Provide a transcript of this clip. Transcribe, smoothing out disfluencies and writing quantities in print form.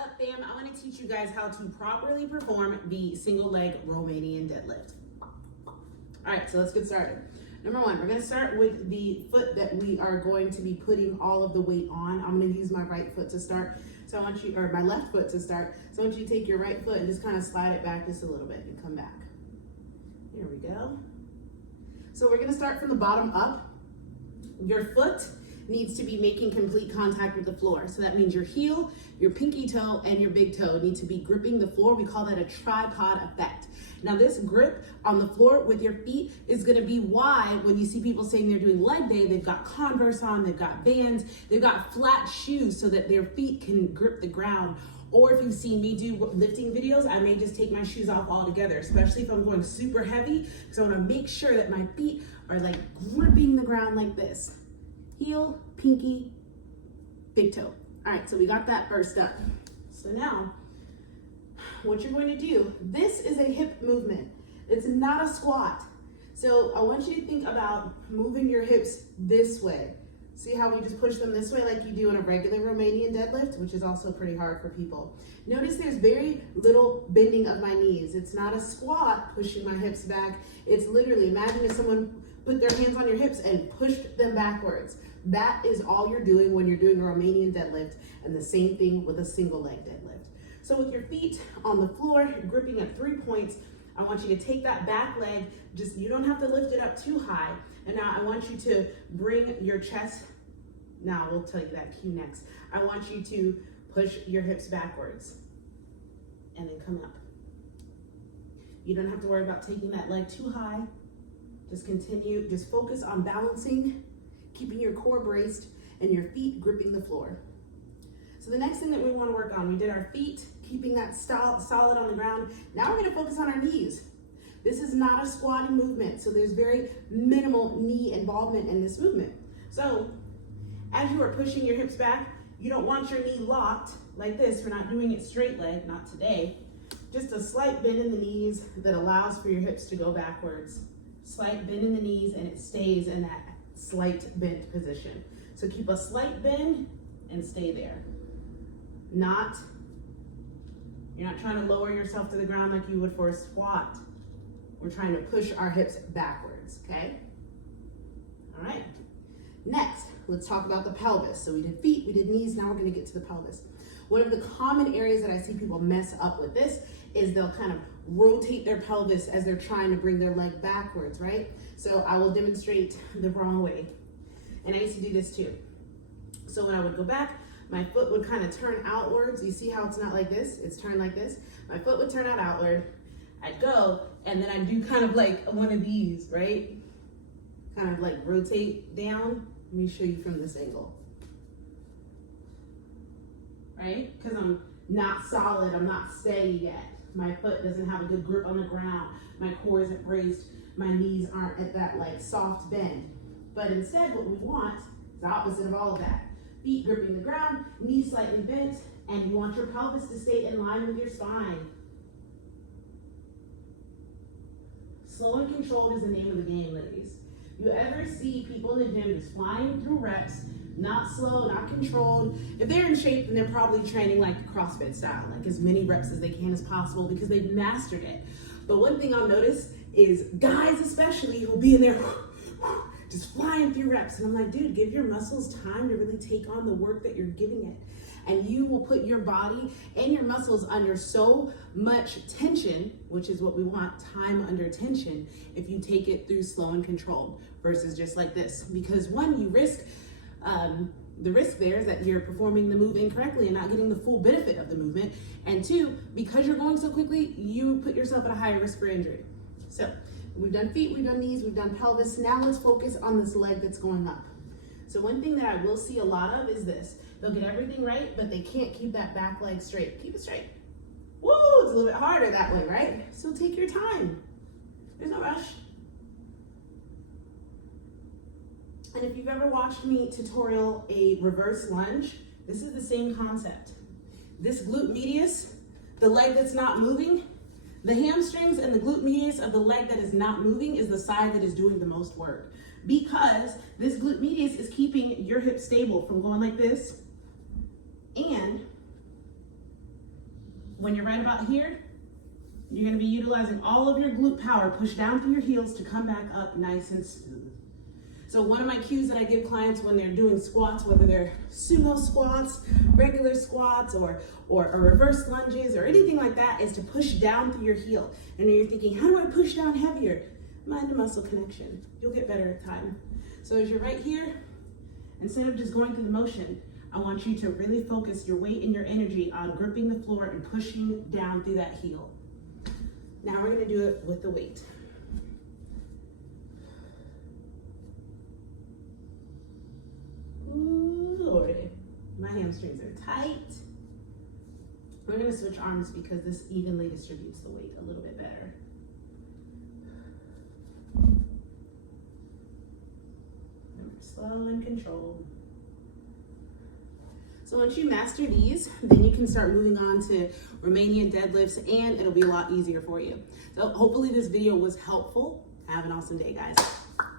up, fam? I want to teach you guys how to properly perform the single leg Romanian deadlift. All right, so let's get started. Number one, we're going to start with the foot that we are going to be putting all of the weight on. I'm going to use my right foot to start. So I want you, or my left foot to start. So I want you to take your right foot and just kind of slide it back just a little bit and come back. Here we go. So we're going to start from the bottom up. Your foot needs to be making complete contact with the floor. So that means your heel, your pinky toe, and your big toe need to be gripping the floor. We call that a tripod effect. Now this grip on the floor with your feet is gonna be why when you see people saying they're doing leg day, they've got Converse on, they've got Vans, they've got flat shoes so that their feet can grip the ground. Or if you've seen me do lifting videos, I may just take my shoes off altogether, especially if I'm going super heavy, because I wanna make sure that my feet are like gripping the ground like this. Heel, pinky, big toe. All right, so we got that first up. So now, what you're going to do, this is a hip movement. It's not a squat. So I want you to think about moving your hips this way. See how we just push them this way like you do in a regular Romanian deadlift, which is also pretty hard for people. Notice there's very little bending of my knees. It's not a squat pushing my hips back. It's literally, imagine if someone put their hands on your hips and pushed them backwards. That is all you're doing when you're doing a Romanian deadlift, and the same thing with a single leg deadlift. So with your feet on the floor, gripping at 3 points, I want you to take that back leg, you don't have to lift it up too high. And now I want you to bring your chest, now we'll tell you that cue next. I want you to push your hips backwards and then come up. You don't have to worry about taking that leg too high. Just continue, just focus on balancing, keeping your core braced and your feet gripping the floor. So the next thing that we want to work on, we did our feet, keeping that solid on the ground. Now we're going to focus on our knees. This is not a squatting movement, so there's very minimal knee involvement in this movement. So as you are pushing your hips back, you don't want your knee locked like this. We're not doing it straight leg, not today. Just a slight bend in the knees that allows for your hips to go backwards. Slight bend in the knees and it stays in that slight bent position. So keep a slight bend and stay there. You're not trying to lower yourself to the ground like you would for a squat. We're trying to push our hips backwards, okay? All right. Next, let's talk about the pelvis. So we did feet, we did knees, now we're gonna get to the pelvis. One of the common areas that I see people mess up with this is they'll kind of rotate their pelvis as they're trying to bring their leg backwards, right? So I will demonstrate the wrong way. And I used to do this too. So when I would go back, my foot would kind of turn outwards. You see how it's not like this? It's turned like this. My foot would turn out outward. I'd go, and then I'd do kind of like one of these, right? Kind of like rotate down. Let me show you from this angle. Right? Because I'm not solid, I'm not steady yet. My foot doesn't have a good grip on the ground. My core isn't braced. My knees aren't at that like soft bend. But instead what we want is the opposite of all of that. Feet gripping the ground, knees slightly bent, and you want your pelvis to stay in line with your spine. Slow and controlled is the name of the game, ladies. You ever see people in the gym just flying through reps, not slow, not controlled? If they're in shape, then they're probably training like CrossFit style, like as many reps as they can as possible because they've mastered it. But one thing I'll notice is guys especially who'll be in there just flying through reps. And I'm like, dude, give your muscles time to really take on the work that you're giving it. And you will put your body and your muscles under so much tension, which is what we want, time under tension, if you take it through slow and controlled versus just like this. Because one, you risk, the risk there is that you're performing the move incorrectly and not getting the full benefit of the movement. And two, because you're going so quickly, you put yourself at a higher risk for injury. So we've done feet, we've done knees, we've done pelvis. Now let's focus on this leg that's going up. So one thing that I will see a lot of is this. They'll get everything right, but they can't keep that back leg straight. Keep it straight. Woo, it's a little bit harder that way, right? So take your time. There's no rush. And if you've ever watched me tutorial a reverse lunge, this is the same concept. This glute medius, the leg that's not moving, the hamstrings and the glute medius of the leg that is not moving is the side that is doing the most work. Because this glute medius is keeping your hips stable from going like this and when you're right about here, you're gonna be utilizing all of your glute power, push down through your heels to come back up nice and smooth. So one of my cues that I give clients when they're doing squats, whether they're sumo squats, regular squats, or reverse lunges, or anything like that, is to push down through your heel. And you're thinking, how do I push down heavier? Mind to muscle connection. You'll get better at time. So as you're right here, instead of just going through the motion, I want you to really focus your weight and your energy on gripping the floor and pushing down through that heel. Now we're gonna do it with the weight. Ooh, Lordy, my hamstrings are tight. We're gonna switch arms because this evenly distributes the weight a little bit better. Remember, slow and controlled. So once you master these, then you can start moving on to Romanian deadlifts, and it'll be a lot easier for you. So hopefully this video was helpful. Have an awesome day, guys.